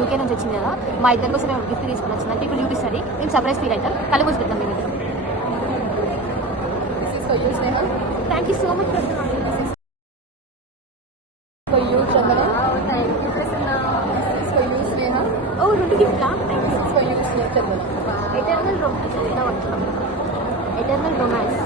UK నుంచి వచ్చింది కదా, మా ఇద్దరి కోసం మేము గిఫ్ట్ తీసుకుని వచ్చింది. అంటే ఇప్పుడు చూపిస్తుంది, మేము సర్ప్రైజ్ ఫీల్ అవుతాం. కళ్ళు మూసి పెడతాం మేము. Thank you so much for you, Chandana. Thank you, Prasanna. This is for you, Sneha. Oh, రెండు గిఫ్ట్లా? This is for you, Chandana. Eternal romance.